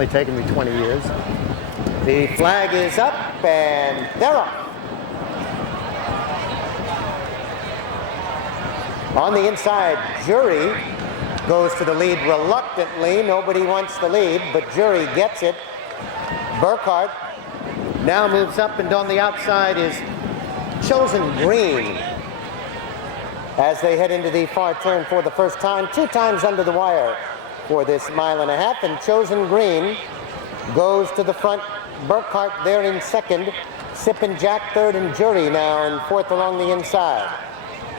only taken me 20 years. The flag is up and they're off. On the inside, Currey goes to the lead reluctantly. Nobody wants the lead, but Currey gets it. Burkhart now moves up, and on the outside is Chosen Green as they head into the far turn for the first time. 2 times under the wire for this mile and a half, and Chosen Green goes to the front. Burkhart there in second, Sippin' Jack third, and Currey now in fourth along the inside.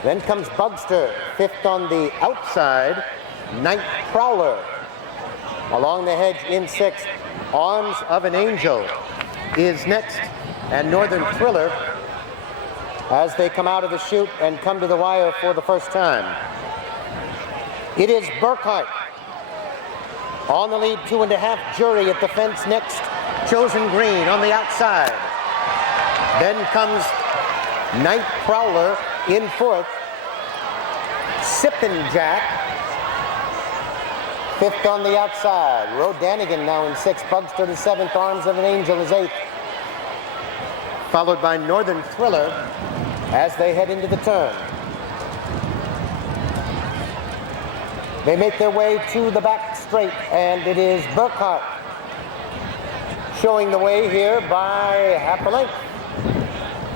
Then comes Bugster, fifth on the outside. Night Prowler along the hedge in sixth. Arms of an Angel is next, and Northern Thriller as they come out of the chute and come to the wire for the first time. It is Burkhart on the lead, 2.5. Currey at the fence next. Chosen Green on the outside. Then comes Night Prowler in fourth. Sippin' Jack fifth on the outside. Rodanigan now in sixth. Bugster to seventh. Arms of an Angel is eighth. Followed by Northern Thriller as they head into the turn. They make their way to the back straight, and it is Burkhart showing the way here by half a length.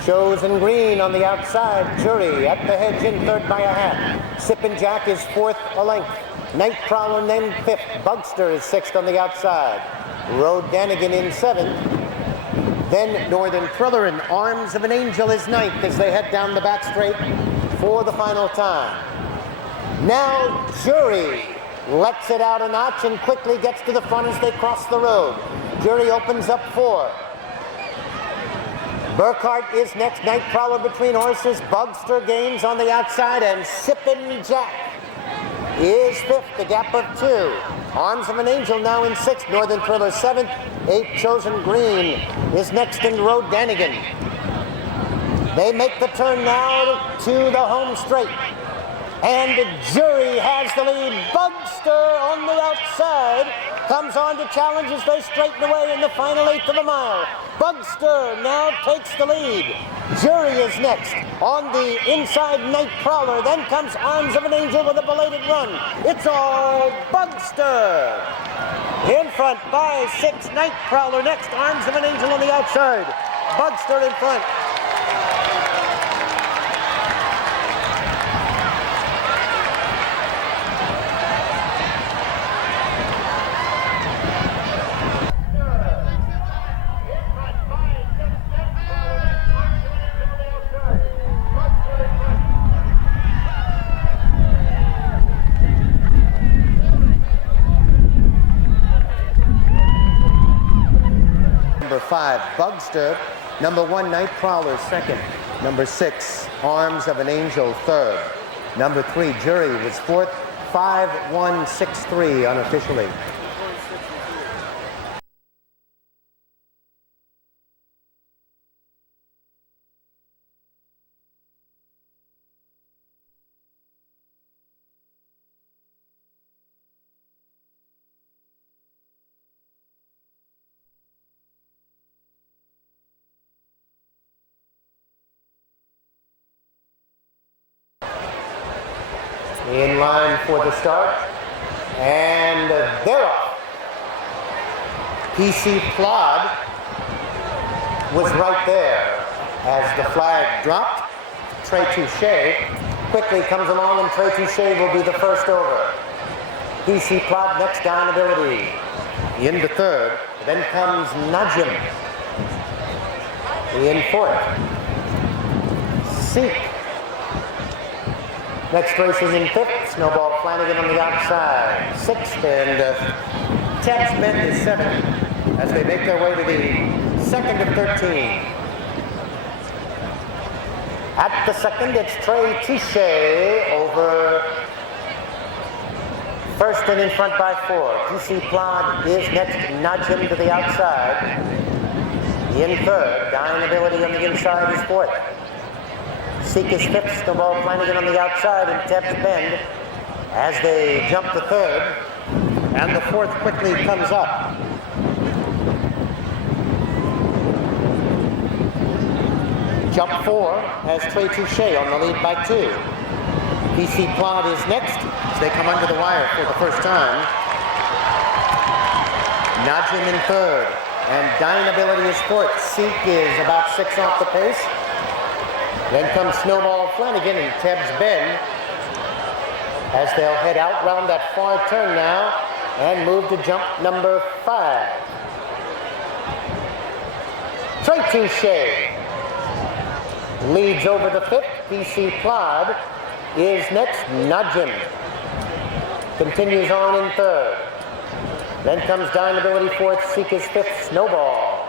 Chosen Green on the outside. Currey at the hedge in third by a half. Sippin' Jack is fourth a length. Night Prowler then fifth. Bugster is sixth on the outside. Rodanigan in seventh. Then Northern Thriller and Arms of an Angel is ninth as they head down the back straight for the final time. Now Currey lets it out a notch and quickly gets to the front as they cross the road. Currey opens up 4. Burkhart is next. Night Prowler between horses. Bugster gains on the outside, and Sippin' Jack is fifth, the gap of 2. Arms of an Angel now in sixth. Northern Thriller seventh. 8. Chosen Green is next in Rodanigan. They make the turn now to the home straight, and Currey has the lead. Bugster on the outside comes on to challenge as they straighten away in the final eighth of a mile. Bugster now takes the lead. Currey is next. On the inside, Night Prowler. Then comes Arms of an Angel with a belated run. It's all Bugster. In front by 6. Night Prowler next. Arms of an Angel on the outside. Bugster in front. Number 5, Bugster. Number 1, Night Prowler, second. Number 6, Arms of an Angel, third. Number 3, Currey was fourth. 5-1-6-3 unofficially. In line for the start, and they're off. PC Plod was right there as the flag dropped. Trey Touche quickly comes along, and Trey Touche will be the first over. PC Plod next, Down Ability into third. Then comes Najim in fourth. Seek next race is in fifth. Snowball Flanagan on the outside, sixth, and Tabs Bend is seventh as they make their way to the second of 13. At the second, it's Trey Touche over first and in front by 4. PC Plod is next. Najim to the outside. In third, Dying Ability on the inside is fourth. Seek is fifth, Snowball Flanagan on the outside, and Teb's Bend as they jump to third, and the fourth quickly comes up. Jump 4 has Trey Touche on the lead by 2. PC Plod is next as they come under the wire for the first time. Najim in third, and Dynability is fourth. Seek is about 6 off the pace. Then comes Snowball Flanagan and Tebbs Bend as they'll head out round that far turn now and move to jump number 5. Trey Touche leads over the 5th. PC Plod is next. Najim continues on in third. Then comes Dynability fourth. Seek is 5th. Snowball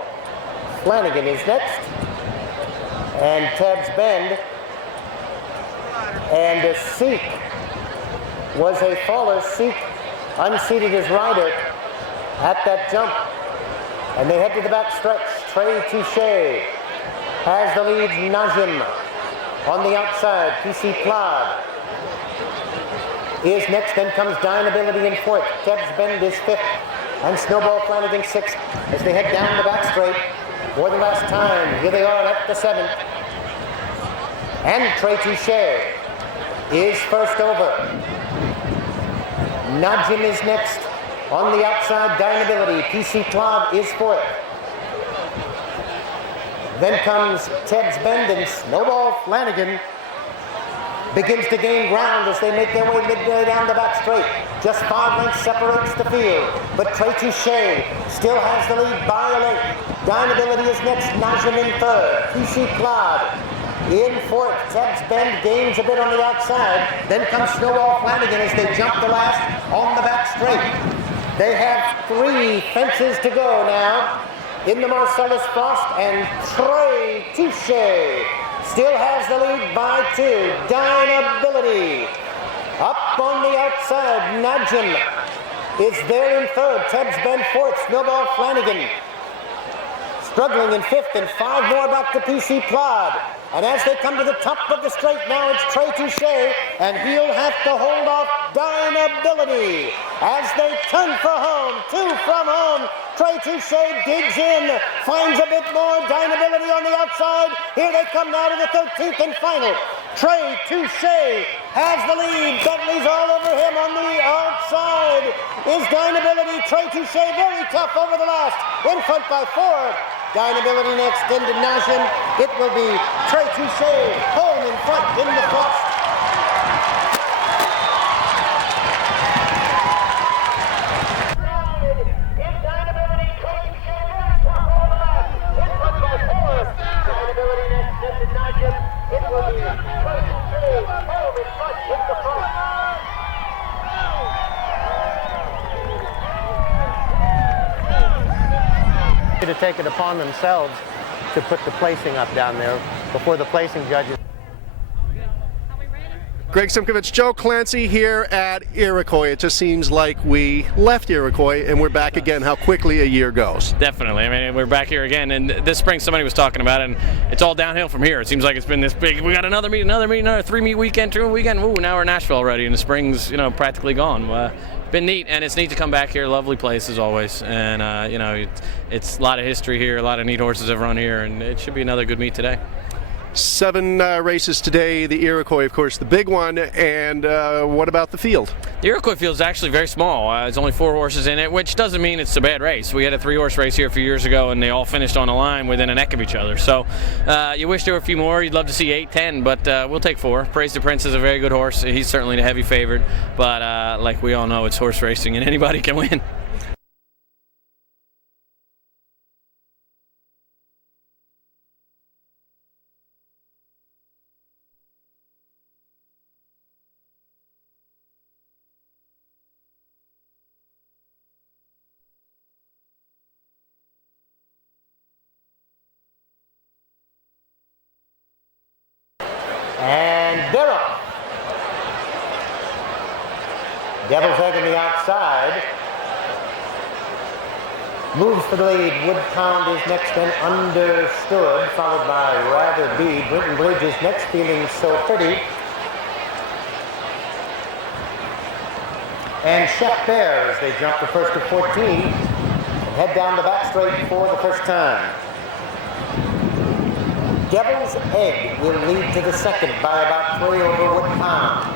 Flanagan is next. And Tebbs Bend. And Seek was a faller. Seek unseated his rider at that jump. And they head to the back stretch. Trey Touche has the lead. Najim on the outside. PC Plod is next. Then comes Dynability in fourth. Tebbs Bend is 5th. And Snowball Flanagan 6th as they head down the back straight for the last time. Here they are at the 7th. And Trey Touche is first over. Najim is next. On the outside, Dynability. PC Plod is 4th. Then comes Tebbs Bend, and Snowball Flanagan begins to gain ground as they make their way midway down the back straight. Just 5 lengths separates the field, but Trey Touche still has the lead by a length. Dynability is next. Najim in third. PC Plod in 4th. Tebbs Bend gains a bit on the outside. Then comes Snowball Flanagan as they jump the last on the back straight. They have 3 fences to go now in the Marcellus Frost, and Trey Touche still has the lead by 2. Dynability up on the outside. Najim is there in third. Tebbs Bend 4th. Snowball Flanagan struggling in 5th, and 5 more back to PC Plod. And as they come to the top of the straight now, it's Trey Touche, and he'll have to hold off Dynability as they turn for home. 2 from home. Trey Touche digs in, finds a bit more. Dynability on the outside. Here they come now to the 13th and final. Trey Touche has the lead. Dudley's all over him on the outside. Is Dynability. Trey Touche very tough over the last. In front by 4. Dynability next into Najim. It will be Trey Touche home in front in the frost. In Dynability, Trey Touche very tough over the last. In front by 4. Dynability next into Najim. It will be Trey Touche home in front in the frost. To take it upon themselves to put the placing up down there before the placing judges. Greg Simkovich, Joe Clancy here at Iroquois. It just seems like we left Iroquois and we're back again. How quickly a year goes. Definitely. I mean, we're back here again, and this spring somebody was talking about it, and it's all downhill from here. It seems like it's been this big. We got another meet, another 3-meet weekend, 2 weekend. Ooh, now we're in Nashville already, and the spring's practically gone. Been neat, and it's neat to come back here. Lovely place as always, and it's a lot of history here. A lot of neat horses have run here, and it should be another good meet today. 7 races today. The Iroquois, of course, the big one. And what about the field? The Iroquois field is actually very small. There's only 4 horses in it, which doesn't mean it's a bad race. We had a 3-horse race here a few years ago, and they all finished on a line within a neck of each other. So you wish there were a few more. You'd love to see 8, 10, but we'll take 4. Praise the Prince is a very good horse. He's certainly the heavy favorite, but like we all know, it's horse racing, and anybody can win. And they're off. Devil's Egg on the outside. Moves for the lead. Woodpound is next, then Understood, followed by Rather Be. Britton Bridge is next, Feeling So Pretty. And Chef Bear as they jump the first of 14 and head down the back straight for the first time. Devil's Egg will lead to the second by about 3 over Wood Pound.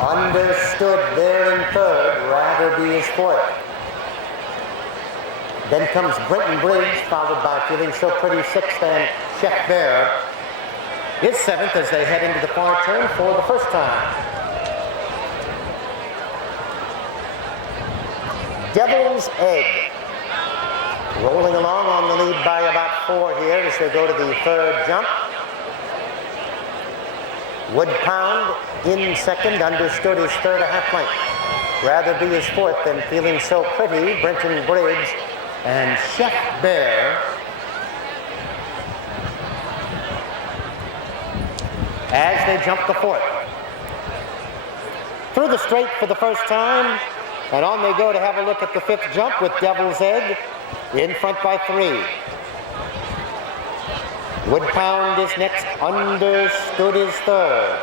Understood there in third, Ratherby is fourth. Then comes Brenton Bridge, followed by Feeling So Pretty sixth, and Chef Bear is seventh as they head into the far turn for the first time. Devil's Egg rolling along on the lead by about 4 here as they go to the third jump. Wood Pound in second, Understood is third, a half length. Ratherby is fourth, and Feeling So Pretty, Brenton Bridge, and Chef Bear as they jump the fourth. Through the straight for the first time, and on they go to have a look at the fifth jump with Devil's Egg in front by 3. Wood Pound is next, Understood is third.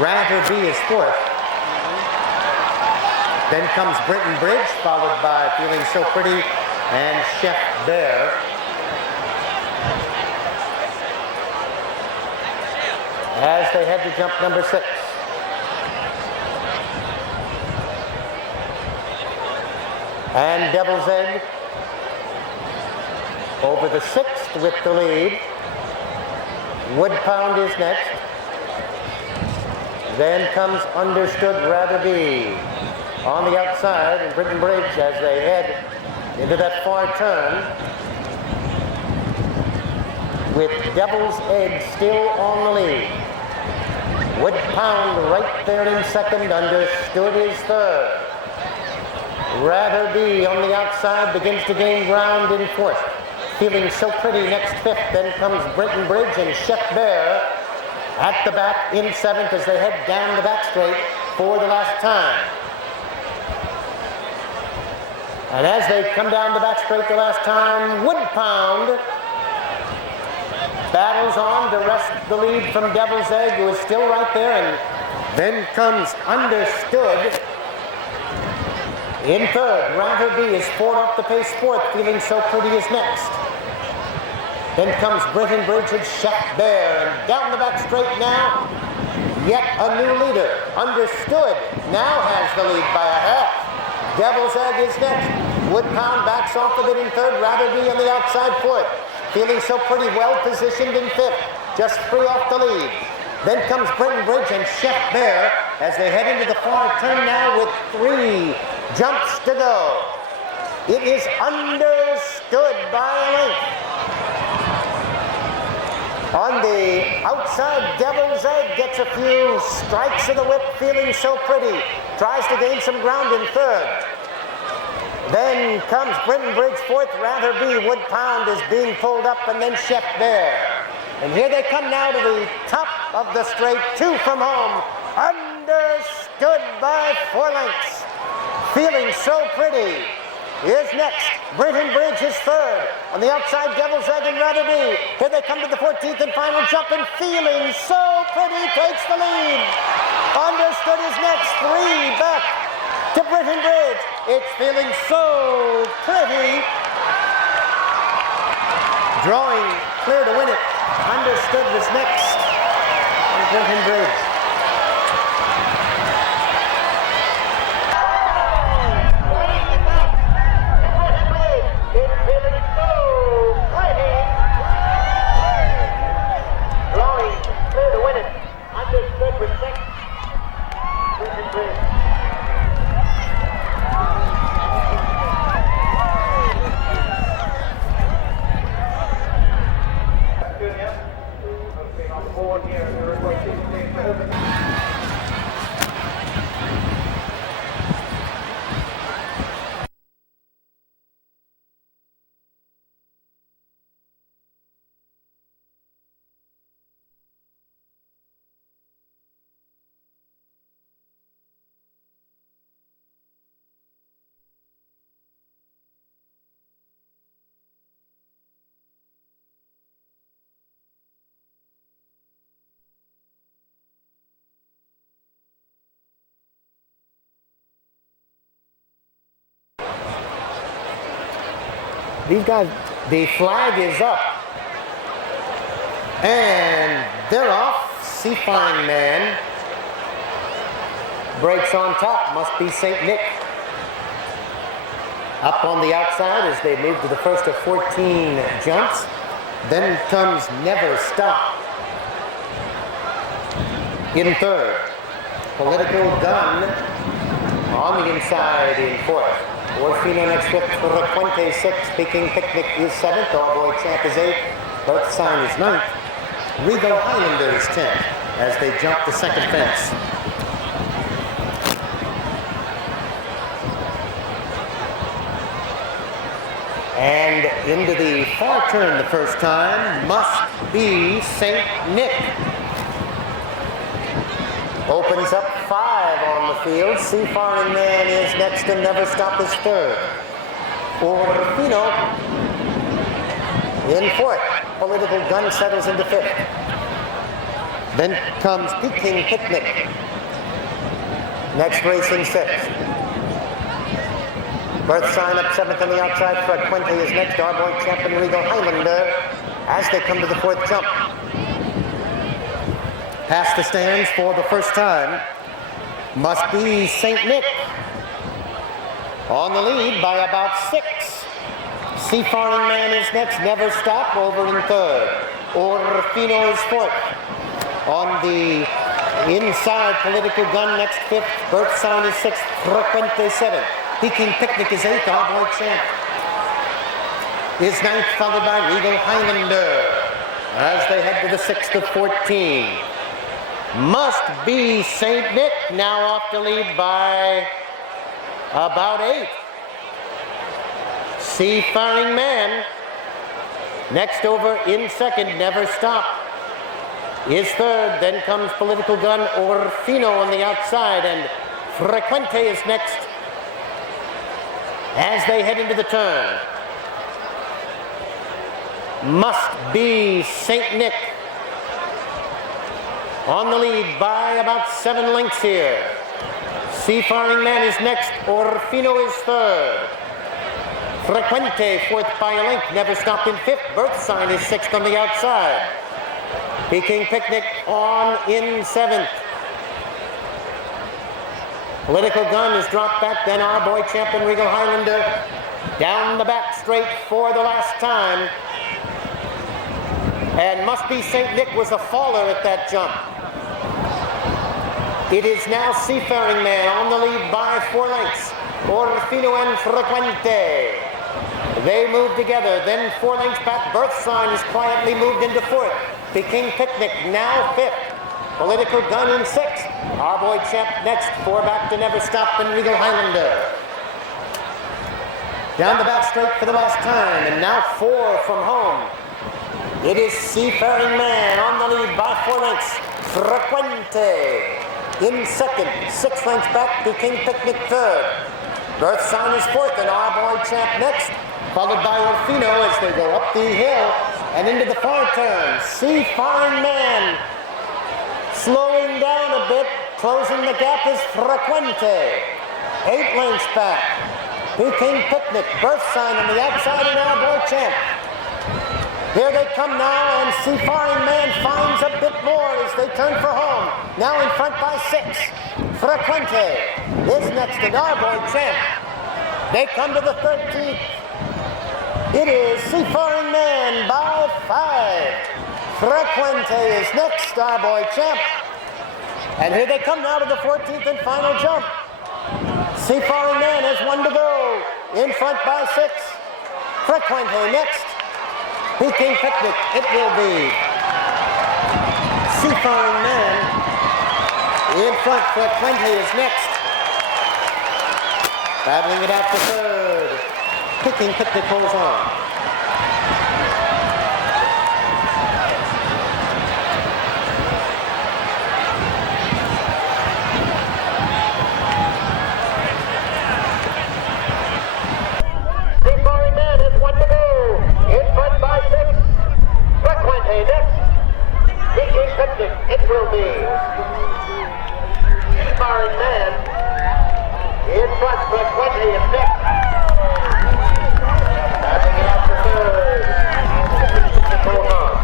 Ratherby is fourth. Then comes Brenton Bridge, followed by Feeling So Pretty and Chef Bear. As they head to jump number 6. And Devil's Egg over the 6th with the lead. Wood Pound is next. Then comes Understood, Ratherby on the outside, and Brenton Bridge as they head into that far turn with Devil's Egg still on the lead. Wood Pound right there in second, Understood is third. Ratherby on the outside begins to gain ground in fourth. Feeling So Pretty next fifth, then comes Brenton Bridge and Chef Bear at the back in seventh as they head down the back straight for the last time. And as they come down the back straight the last time, Wood Pound battles on to wrest the lead from Devil's Egg, who is still right there, and then comes Understood in third. Ratherby is 4 off the pace fourth. Feeling So Pretty is next. Then comes Brenton Bridge and Chef Bear, and down the back straight now, yet a new leader. Understood now has the lead by a half. Devil's Egg is next. Wood Pound backs off a bit in third. Ratherby on the outside fourth. Feeling So Pretty well positioned in fifth, just 3 off the lead. Then comes Brenton Bridge and Chef Bear as they head into the far turn now with 3 jumps to go. It is Understood by a length. On the outside, Devil's Egg gets a few strikes of the whip, Feeling So Pretty. Tries to gain some ground in third. Then comes Brenton Bridge fourth. Ratherby, Wood Pound is being pulled up, and then Chef Bear. And here they come now to the top of the straight, 2 from home. Understood by 4 lengths. Feeling So Pretty is next. Brenton Bridge is third. On the outside, Devil's Egg and Ratherby. Here they come to the 14th and final jump, and Feeling So Pretty takes the lead. Understood is next, 3 back to Brenton Bridge. It's Feeling So Pretty drawing clear to win it. Understood was next, and Brenton Bridge. These guys, the flag is up. And they're off. Seafaring Man breaks on top. Must be St. Nick. Up on the outside as they move to the first of 14 jumps. Then comes Never Stop. In third, Political Gun on the inside in fourth. Orfino next fifth, Frequente sixth, Peking Picnic is seventh, All Boy Champ is eighth, Birth Sign is ninth, Regal Highlander is 10th as they jump the second fence. And into the far turn the first time, Must Be St. Nick. Opens up 5 on the field. Seafaring Man is next and Never Stop is third. Orfino in fourth. Political Gun settles into fifth. Then comes Peking Picnic. Next race in sixth. Birth Sign up seventh on the outside. Frequente is next. Our Boy Champ and Regal Highlander as they come to the fourth jump. Past the stands for the first time. Must Be St. Nick. On the lead by about 6. Seafaring Man is next. Never Stop over in third. Orfino is fourth. On the inside, Political Gun next fifth. Birth Sign is sixth. Frequente seventh. Peking Picnic is eighth. Our Boy Champ is ninth, followed by Regal Highlander as they head to the 6th of 14. Must Be St. Nick now off to lead by about 8. Seafaring Man next over in second. Never Stop is third. Then comes Political Gun. Orfino on the outside, and Frequente is next as they head into the turn. Must Be St. Nick on the lead by about 7 lengths here. Seafaring Man is next. Orfino is third. Frequente fourth by a length. Never Stop in fifth. Birth Sign is sixth on the outside. Peking Picnic on in seventh. Political Gun is dropped back. Then Our Boy Champ and Regal Highlander down the back straight for the last time. And Must Be St. Nick was a faller at that jump. It is now Seafaring Man on the lead by 4 lengths. Orfino and Frequente. They move together. Then 4 lengths back. Birth Sign is quietly moved into fourth. Peking Picnic now fifth. Political Gun in sixth. Our Boy Champ next. 4 back to Never Stop and Regal Highlander. Down the back straight for the last time. And now 4 from home. It is Seafaring Man on the lead by 4 lengths. Frequente in second. 6 lengths back. Peking Picnic third. Birth Sign is fourth, and Our Boy Champ next, followed by Orfino as they go up the hill and into the far turn. Seafaring Man slowing down a bit. Closing the gap is Frequente. 8 lengths back. Peking Picnic. Birth Sign on the outside, and Our Boy Champ. Here they come now, and Seafaring Man finds a bit more as they turn for home. Now in front by 6. Frequente is next, and Our Boy Champ. They come to the 13th. It is Seafaring Man by 5. Frequente is next, Our Boy Champ. And here they come now to the 14th and final jump. Seafaring Man has 1 to go. In front by 6. Frequente next. Peking Picnic, it will be Seafaring Man in front. Frequente is next. Battling it out to third. Peking Picnic holds on. Seafaring Man has 1 to go. In front by 6. Frequente next. Peking Picnic, it will be Seafaring Man. In front, Frequente is next. Passing it out to third. Hold on.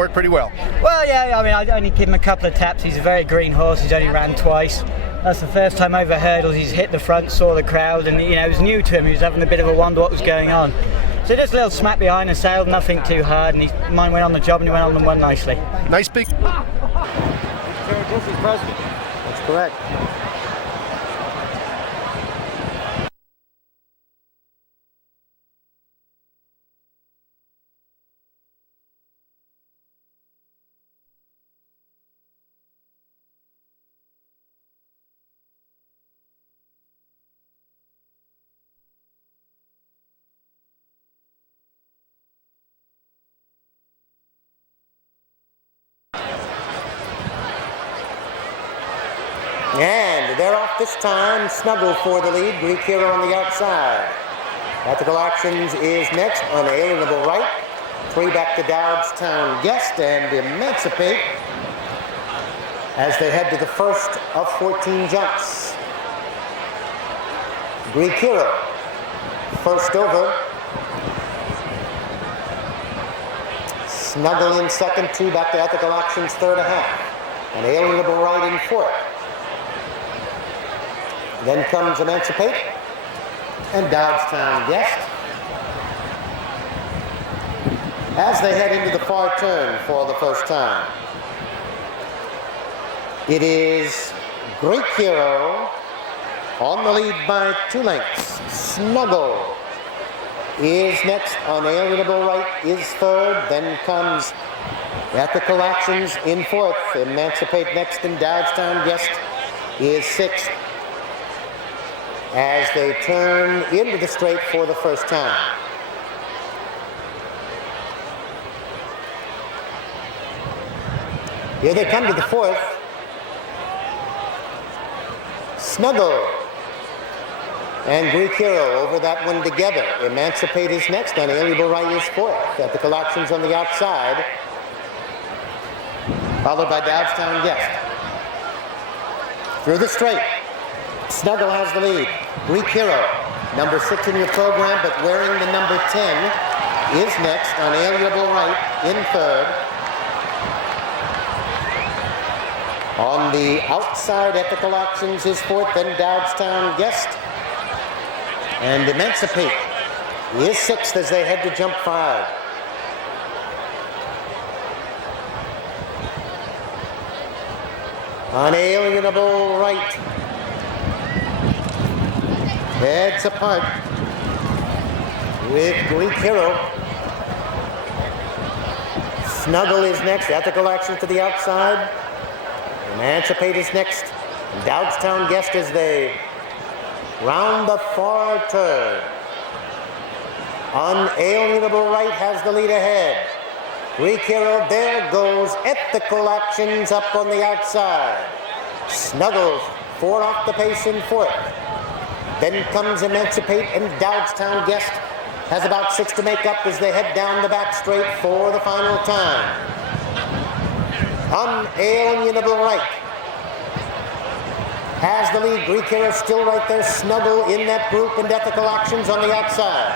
worked pretty well. Well, yeah, I mean, I only give him a couple of taps. He's a very green horse. He's only ran twice. That's the first time over hurdles he's hit the front, saw the crowd, and it was new to him. He was having a bit of a wonder what was going on. So just a little smack behind the sail, nothing too hard, and his mind went on the job and he went on and won nicely. Nice big. That's correct. And they're off this time. Snuggle for the lead. Greek Hero on the outside. Ethical Actions is next. Unalienable Right. 3 back to Dowdstown Guest and Emancipate as they head to the first of 14 jumps. Greek Hero first over. Snuggle in second. 2 back to Ethical Actions, third a half. Unalienable Right in fourth. Then comes Emancipate and Dowdstown Guest as they head into the far turn for the first time. It is Greek Hero on the lead by 2 lengths. Snuggle is next. Unalienable Right is third. Then comes Ethical Actions in fourth. Emancipate next, and Dowdstown Guest is sixth as they turn into the straight for the first time. Here they come to the fourth. Snuggle and Greek Hero over that one together. Emancipate is next. Unalienable Right is fourth. Ethical Actions on the outside, followed by Dowdstown Guest. Through the straight, Snuggle has the lead. Greek Hero, number 6 in your program, but wearing the number 10, is next. Unalienable Right in third. On the outside, Ethical Actions is fourth, then Dowdstown Guest. And Emancipate is sixth as they head to jump 5. Unalienable Right heads apart with Greek Hero. Snuggle is next. Ethical Action to the outside. Emancipate is next. Dowdstown Guest as they round the far turn. Unalienable Right has the lead ahead. Greek Hero, there goes Ethical Actions up on the outside. Snuggle 4 off the pace in fourth. Then comes Emancipate, and Dowdstown Guest has about 6 to make up as they head down the back straight for the final time. Unalienable Right has the lead. Greek Hero still right there. Snuggle in that group, and Ethical Actions on the outside.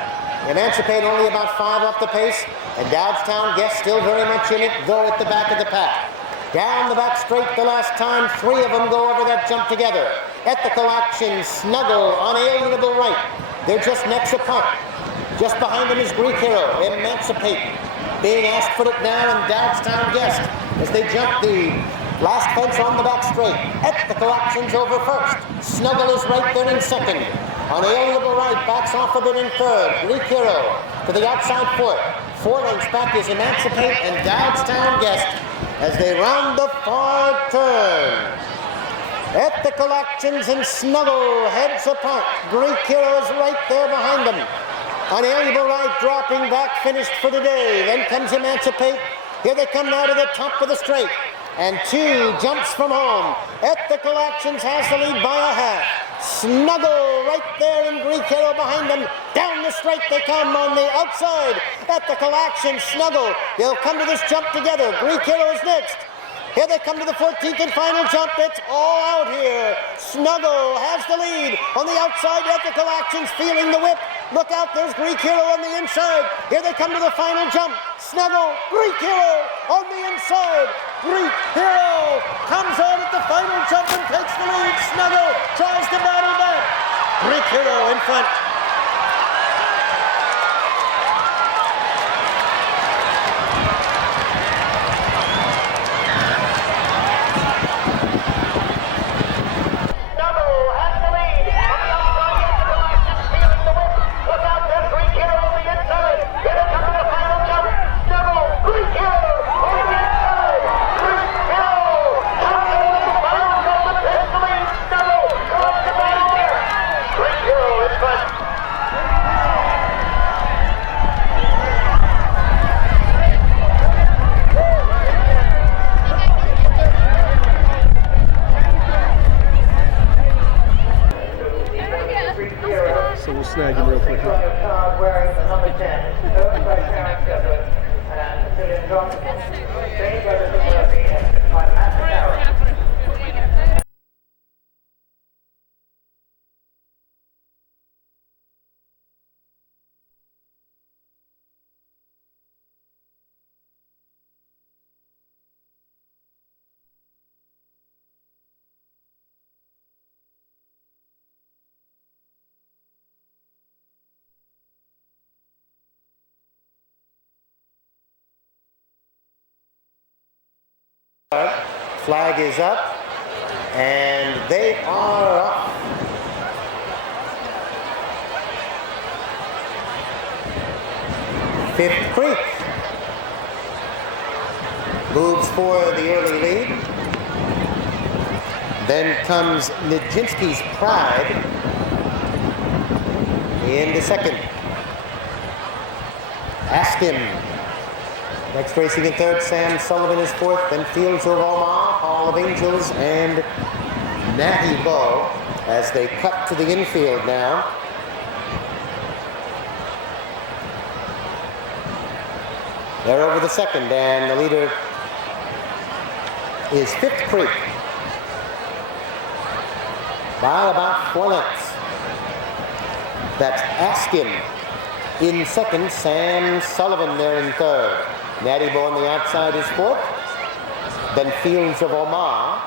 Emancipate only about 5 off the pace, and Dowdstown Guest still very much in it, though at the back of the pack. Down the back straight the last time, 3 of them go over that jump together. Ethical Actions, Snuggle, Unalienable Right. They're just necks apart. Just behind them is Greek Hero. Emancipate being asked to put it down, and Dowdstown Guest as they jump the last fence on the back straight. Ethical Actions over first. Snuggle is right there in second. Unalienable Right backs off a bit in third. Greek Hero to the outside foot. 4 lengths back is Emancipate and Dowdstown Guest as they round the far turn. Ethical Actions and Snuggle heads apart. Greek Hero is right there behind them. Unalienable Right dropping back, finished for today. Then comes Emancipate. Here they come now to the top of the straight. And 2 jumps from home. Ethical Actions has the lead by a half. Snuggle right there, and Greek Hero behind them. Down the straight they come on the outside. Ethical Action, Snuggle. They'll come to this jump together. Greek Hero is next. Here they come to the 14th and final jump. It's all out here. Snuggle has the lead on the outside. Ethical Actions feeling the whip. Look out, there's Greek Hero on the inside. Here they come to the final jump. Snuggle, Greek Hero on the inside. Greek Hero comes on at the final jump and takes the lead. Snuggle tries to battle back. Greek Hero in front. So we'll snag him real quick. Wearing the number 10, owned by Sharon Guilford, and Julian Johnson, trained by the Murphy, and by Matt Harris. Flag is up, and they are up. Fifth Creek moves for the early lead. Then comes Nijinsky's Pride into second. Askin next racing in third. Sam Sullivan is fourth. Then Fields of Omaha, Hall of Angels, and Natty Bow as they cut to the infield now. They're over the second, and the leader is Fifth Creek by about 4 lengths. That's Askin in second, Sam Sullivan there in third. Natty Bow on the outside is fourth. Then Fields of Omaha,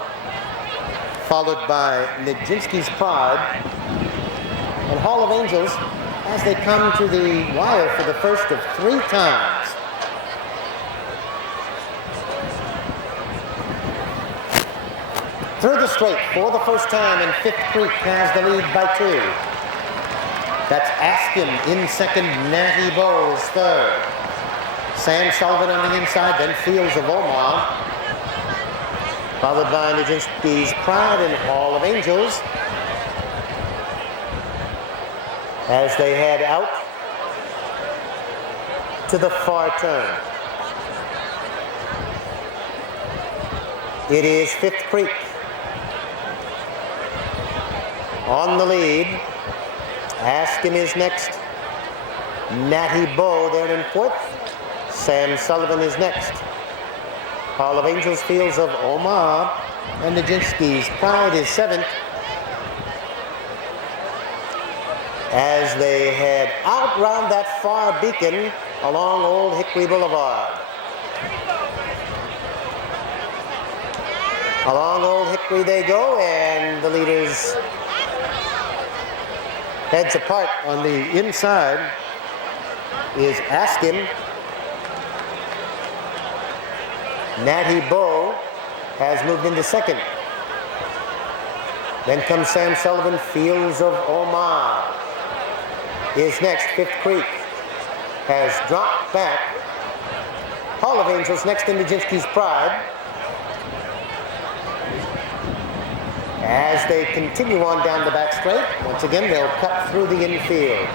followed by Nijinsky's Pride and Hall of Angels as they come to the wire for the first of 3 times. Through the straight for the first time, and Fifth Creek has the lead by 2. That's Askin in second, Natty Bow is third. Sam Sullivan on the inside, then Fields of Omaha, followed by Nijinsky's Pride and Hall of Angels as they head out to the far turn. It is Fifth Creek on the lead. Askin is next. Natty Bow there in fourth. Sam Sullivan is next. Hall of Angels, Fields of Omaha, and Nijinsky's Pride is seventh as they head out round that far beacon along Old Hickory Boulevard. Along Old Hickory they go, and the leaders heads apart. On the inside is Askin. Natty Bow has moved into second. Then comes Sam Sullivan. Fields of Omaha is next. Fifth Creek has dropped back. Hall of Angels next in Nijinsky's Pride as they continue on down the back straight. Once again, they'll cut through the infield.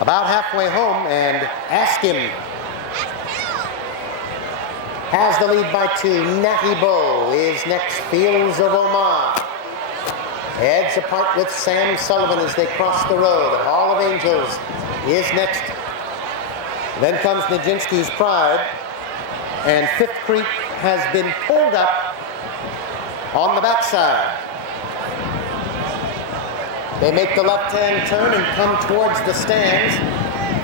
About halfway home, and Askin has the lead by 2. Natty Bow is next. Fields of Omaha heads apart with Sam Sullivan as they cross the road. Hall of Angels is next. Then comes Nijinsky's Pride And Fifth Creek has been pulled up on the backside. They make the left-hand turn and come towards the stands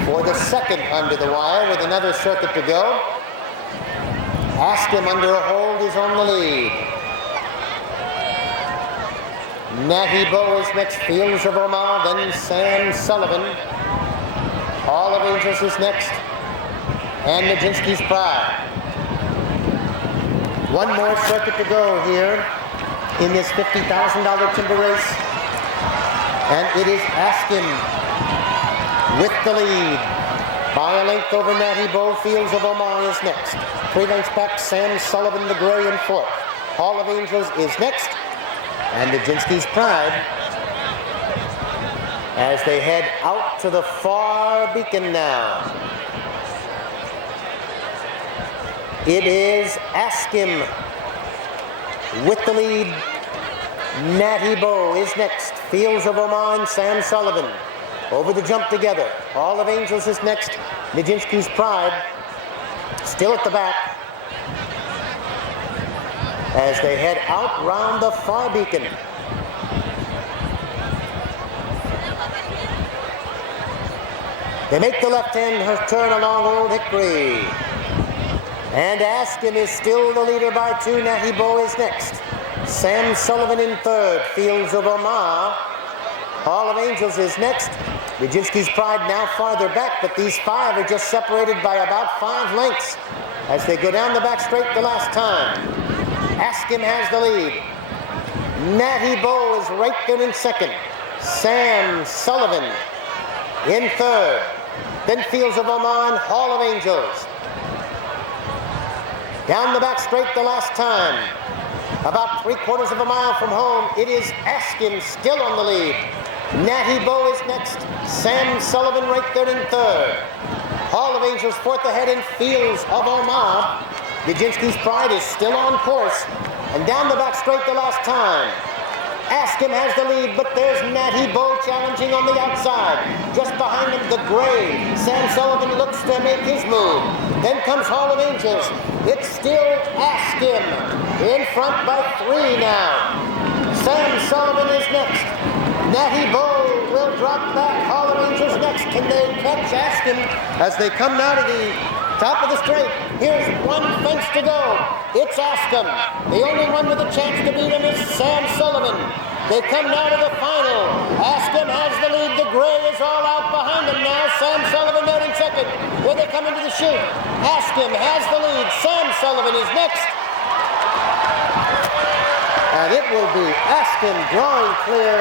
for the second under the wire with another circuit to go. Askham under a hold is on the lead. Natty Bow is next, Fields of Omaha, then Sam Sullivan. All of Angels is next, and Nijinsky's Pride. One more circuit to go here in this $50,000 timber race. And it is Askham with the lead. By a length over Natty Bow, Fields of Omaha is next. 3 lengths back, Sam Sullivan, the gray in fourth. Hall of Angels is next. And Nijinsky's Pride as they head out to the far beacon now. It is Askham with the lead. Natty Bow is next. Fields of Omaha and Sam Sullivan over the jump together. Hall of Angels is next. Nijinsky's Pride still at the back as they head out round the far beacon. They make the left-hand turn along Old Hickory. And Askham is still the leader by 2. Natty Bow is next. Sam Sullivan in third. Fields of Omaha. Hall of Angels is next. Nijinsky's Pride now farther back, but these 5 are just separated by about 5 lengths as they go down the back straight the last time. Askham has the lead. Natty Bow is right there in second. Sam Sullivan in third. Then Fields of Omaha and Hall of Angels. Down the back straight the last time. About 3/4 of a mile from home, it is Askham still on the lead. Natty Bow is next. Sam Sullivan right there in third. Hall of Angels fourth ahead in Fields of Omaha. Nijinsky's Pride is still on course. And down the back straight the last time. Askham has the lead, but there's Natty Bow challenging on the outside. Just behind him, the gray. Sam Sullivan looks to make his move. Then comes Hall of Angels. It's still Askham in front by 3 now. Sam Sullivan is next. Natty Bow will drop back. Hall of Angels next. Can they catch Askham as they come now to the top of the straight? Here's 1 fence to go. It's Askham. The only one with a chance to beat him is Sam Sullivan. They come now to the final. Askham has the lead. The gray is all out behind him now. Sam Sullivan there in second. Here they come into the chute. Askham has the lead. Sam Sullivan is next. And it will be Askham drawing clear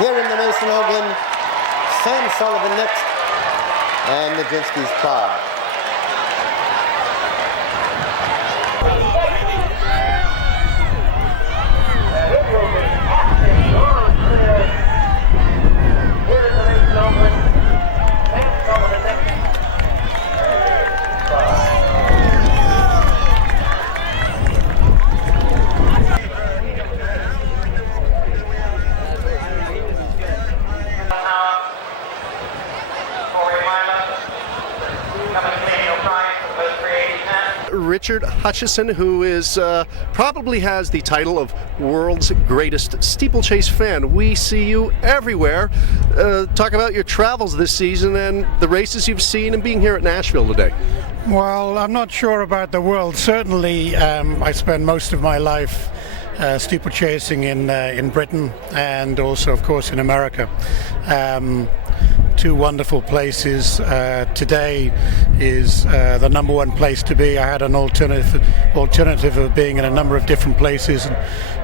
here in the Mason Hoagland. Sam Sullivan next. And Nijinsky's Pride. Richard Hutchison, who is probably has the title of world's greatest steeplechase fan. We see you everywhere. Talk about your travels this season and the races you've seen and being here at Nashville today. Well, I'm not sure about the world. Certainly, I spend most of my life steeplechasing in Britain and also, of course, in America. 2 wonderful places. Today is the number 1 place to be. I had an alternative of being in a number of different places and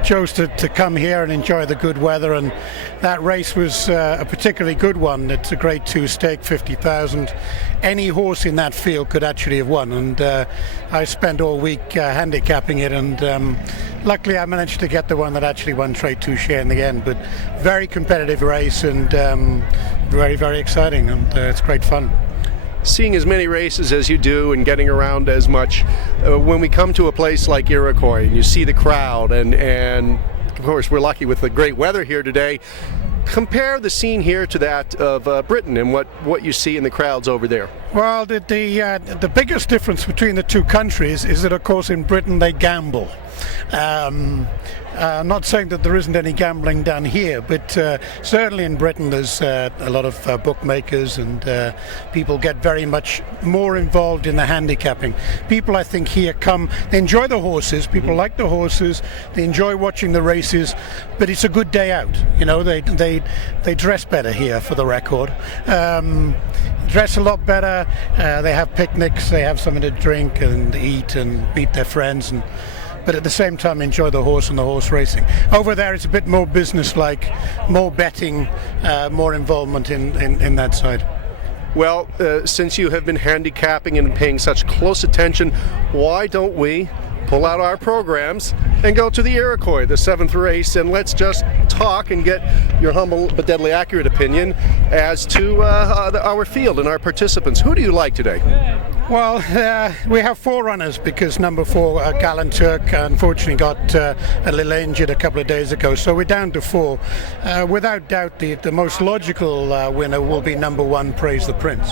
chose to come here and enjoy the good weather, and that race was a particularly good one. It's a grade 2 stake, 50,000. Any horse in that field could actually have won, and I spent all week handicapping it, and luckily I managed to get the one that actually won Trade 2 share in the end. But very competitive race, and very, very exciting, and it's great fun. Seeing as many races as you do and getting around as much, when we come to a place like Iroquois and you see the crowd, and of course we're lucky with the great weather here today, compare the scene here to that of Britain and what you see in the crowds over there. Well, the biggest difference between the two countries is that, of course, in Britain they gamble. I'm not saying that there isn't any gambling done here, but certainly in Britain there's a lot of bookmakers, and people get very much more involved in the handicapping. People, I think, here they enjoy the horses, people like the horses, they enjoy watching the races, but it's a good day out. You know, they dress better here, for the record. Dress a lot better, they have picnics, they have something to drink and eat and meet their friends, but at the same time enjoy the horse and the horse racing. Over there it's a bit more business-like, more betting, more involvement in that side. Well, since you have been handicapping and paying such close attention, why don't we pull out our programs and go to the Iroquois, the 7th race, and let's just talk and get your humble but deadly accurate opinion as to our field and our participants. Who do you like today? Well, we have 4 runners because number 4, Gallant Turk, unfortunately got a little injured a couple of days ago, so we're down to 4. Without doubt, the most logical winner will be number 1, Praise the Prince.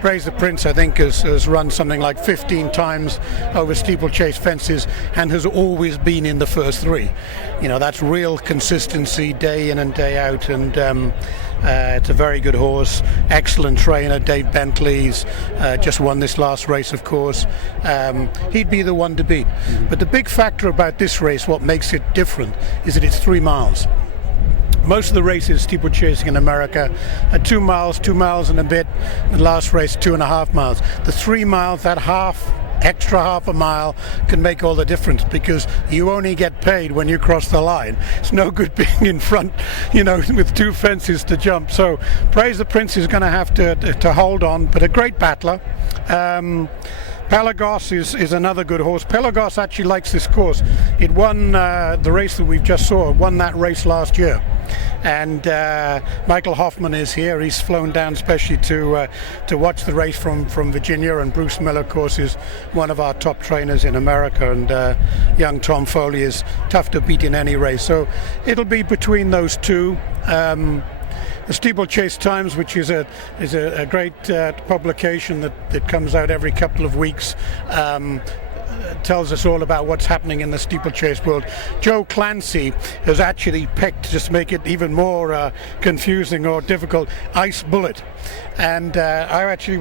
Praise the Prince, I think, has run something like 15 times over steeplechase fences and has always been in the first 3. You know, that's real consistency day in and day out, and it's a very good horse, excellent trainer. Dave Bentley's just won this last race, of course. He'd be the one to beat. But the big factor about this race, what makes it different, is that it's 3 miles. Most of the races steeplechasing in America are 2 miles, 2 miles and a bit. The last race, 2.5 miles. The 3 miles, that extra half a mile can make all the difference, because you only get paid when you cross the line. It's no good being in front, you know, with 2 fences to jump. So Praise the Prince is going to have to hold on, but a great battler. Pelagos is another good horse. Pelagos actually likes this course. It won the race that we've just saw, won that race last year. And Michael Hoffman is here. He's flown down especially to watch the race from Virginia, and Bruce Miller, of course, is one of our top trainers in America, and young Tom Foley is tough to beat in any race. So it'll be between those 2. The Steeplechase Times, which is a great publication that comes out every couple of weeks, tells us all about what's happening in the steeplechase world. Joe Clancy has actually picked, just to make it even more confusing or difficult, Ice Bullet. And I actually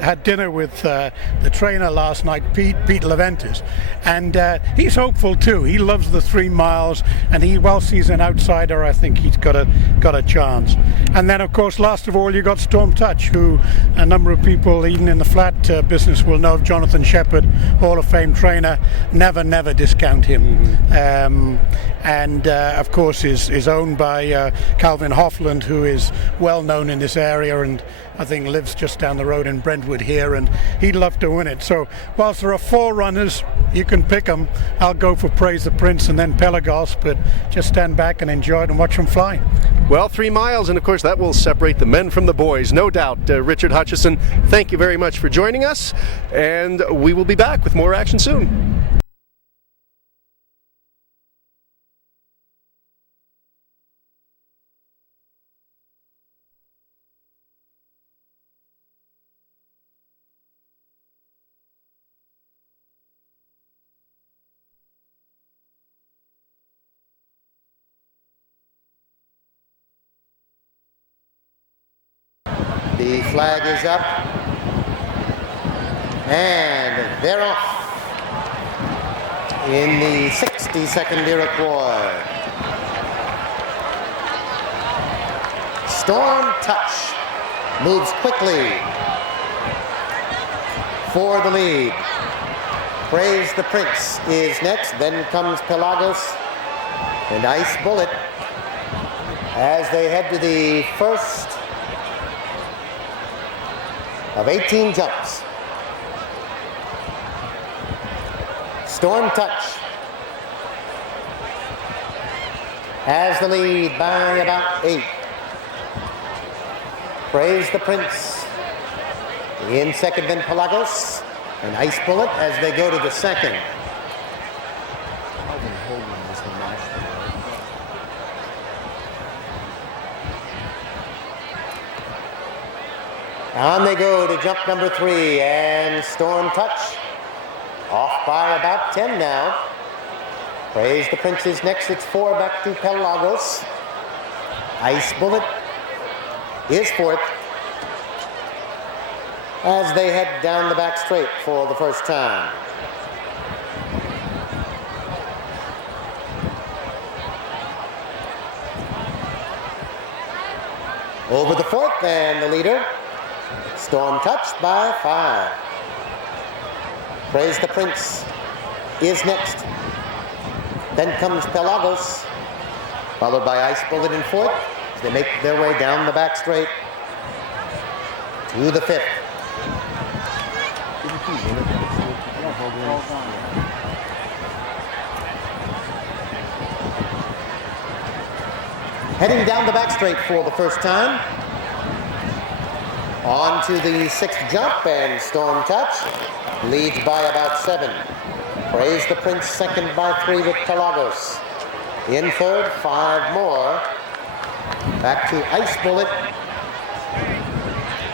had dinner with the trainer last night, Pete Leventis, and he's hopeful too. He loves the 3 miles, and whilst he's an outsider, I think he's got a chance. And then, of course, last of all, you got Storm Touch, who a number of people, even in the flat business, will know of. Jonathan Shepard, Hall of Fame trainer. Never discount him. And of course is owned by Calvin Houghland, who is well known in this area, and I think lives just down the road in Brentwood here, and he'd love to win it. So whilst there are 4 runners, you can pick them. I'll go for Praise the Prince and then Pelagos, but just stand back and enjoy it and watch them fly. Well, 3 miles, and of course that will separate the men from the boys, no doubt. Richard Hutchison, thank you very much for joining us, and we will be back with more action soon. The flag is up, and they're off in the 62nd Iroquois. Storm Touch moves quickly for the lead. Praise the Prince is next, then comes Pelagos and Ice Bullet as they head to the first of 18 jumps. Storm Touch has the lead by about 8. Praise the Prince in second, then Pelagos and Ice Bullet as they go to the second. On they go to jump number 3, and Storm Touch off by about 10 now. Praise the Prince is next. It's 4 back to Pelagos. Ice Bullet is 4th as they head down the back straight for the first time. Over the 4th, and the leader, Storm Touch by 5. Praise the Prince is next. Then comes Pelagos, followed by Ice Bullet in 4th. As they make their way down the back straight to the 5th. Heading down the back straight for the first time. On to the 6th jump, and Storm Touch leads by about 7. Praise the Prince second by 3 with Pelagos. In 3rd, 5 more. Back to Ice Bullet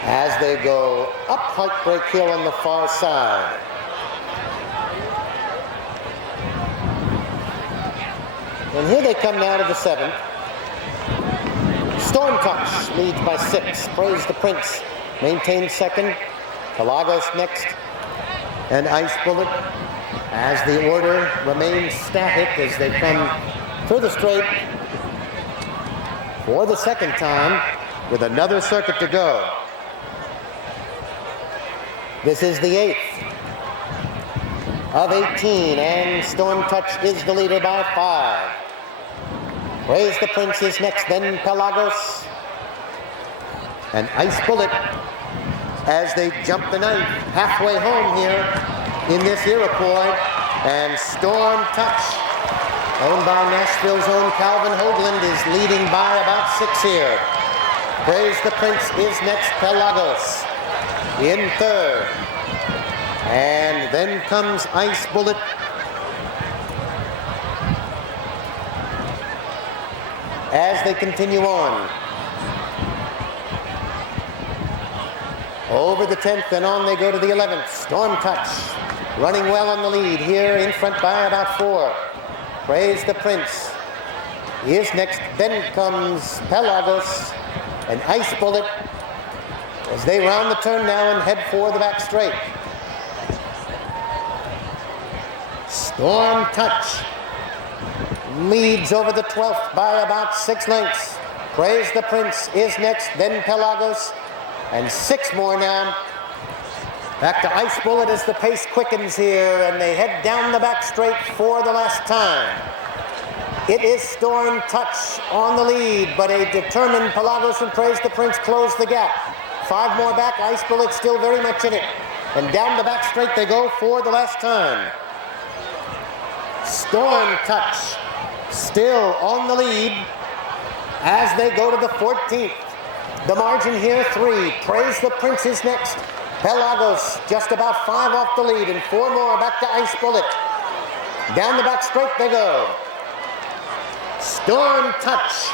as they go up Heartbreak Hill on the far side. And here they come now to the 7th. Storm Touch leads by 6. Praise the Prince maintains 2nd. Pelagos next. And Ice Bullet, as the order remains static as they come through the straight for the 2nd time with another circuit to go. This is the 8th of 18, and Storm Touch is the leader by 5. Praise the Prince is next, then Pelagos and Ice Bullet as they jump the 9th, halfway home here in this Iroquois. And Storm Touch, owned by Nashville's own Calvin Houghland, is leading by about 6 here. Praise the Prince is next, Pelagos in 3rd. And then comes Ice Bullet. As they continue on. Over the 10th, and on they go to the 11th. Storm Touch running well on the lead here in front by about 4. Praise the Prince is next. Then comes Pelagos and Ice Bullet as they round the turn now and head for the back straight. Storm Touch leads over the 12th by about 6 lengths. Praise the Prince is next, then Pelagos, and 6 more now. Back to Ice Bullet as the pace quickens here, and they head down the back straight for the last time. It is Storm Touch on the lead, but a determined Pelagos and Praise the Prince close the gap. 5 more back, Ice Bullet still very much in it. And down the back straight they go for the last time. Storm Touch still on the lead as they go to the 14th. The margin here 3. Praise the Prince is next. Pelagos just about 5 off the lead, and 4 more back to Ice Bullet. Down the back straight they go. Storm Touch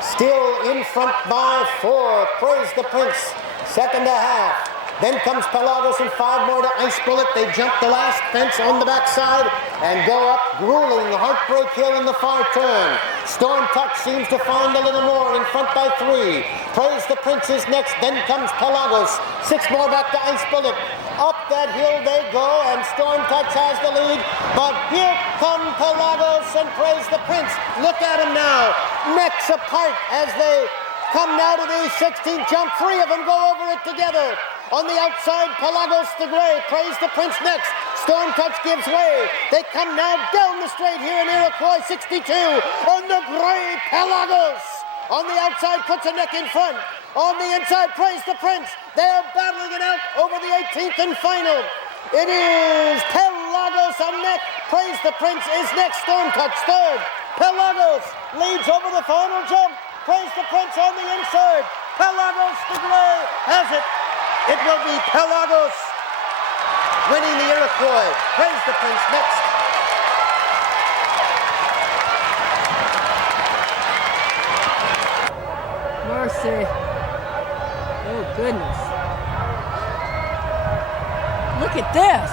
still in front by 4. Praise the Prince, 2nd a half. Then comes Pelagos and 5 more to Ice Bullet. They jump the last fence on the backside and go up grueling Heartbreak Hill in the far turn. Storm Touch seems to find a little more in front by 3. Praise the Prince is next. Then comes Pelagos. 6 more back to Ice Bullet. Up that hill they go, and Storm Touch has the lead. But here come Pelagos and Praise the Prince. Look at them now, necks apart as they come now to the 16th jump. 3 of them go over it together. On the outside, Pelagos the gray. Praise the Prince next. Storm Touch gives way. They come now down the straight here in Iroquois 62. On the gray, Pelagos. On the outside, puts a neck in front. On the inside, Praise the Prince. They are battling it out over the 18th and final. It is Pelagos on neck. Praise the Prince is next. Storm Touch 3rd. Pelagos leads over the final jump. Praise the Prince on the inside. Pelagos the gray has it. It will be Pelagos winning the Iroquois. Praise the Prince next. Mercy. Oh, goodness. Look at this.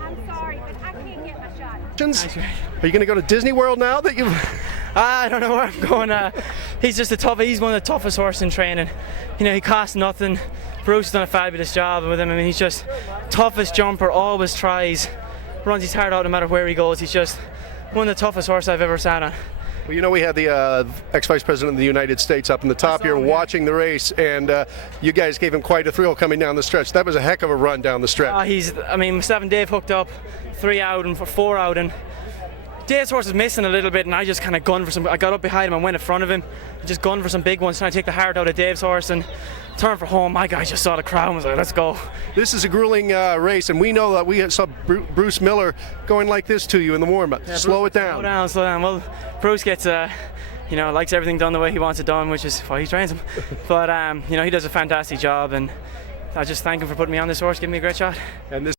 I'm sorry, but I can't get my shot. Are you going to go to Disney World now that you've... I don't know where I'm going. He's just he's one of the toughest horses in training. You know, he costs nothing. Bruce has done a fabulous job with him. I mean, he's just toughest jumper, always tries, runs his heart out no matter where he goes. He's just one of the toughest horses I've ever sat on. Well, you know, we had the ex-Vice President of the United States up in the top here watching the race, and you guys gave him quite a thrill coming down the stretch. That was a heck of a run down the stretch. I mean, 7 Dave hooked up, 3 out and 4 out, and Dave's horse was missing a little bit, and I just kind of gunned for some. I got up behind him and went in front of him, just gunned for some big ones, trying to take the heart out of Dave's horse and turn for home. My guy just saw the crowd and was like, let's go. This is a grueling race, and we know that we saw Bruce Miller going like this to you in the warm-up. Yeah, slow it down. Slow down. Well, Bruce gets, you know, likes everything done the way he wants it done, which is why he trains him. But, you know, he does a fantastic job, and I just thank him for putting me on this horse, giving me a great shot. And this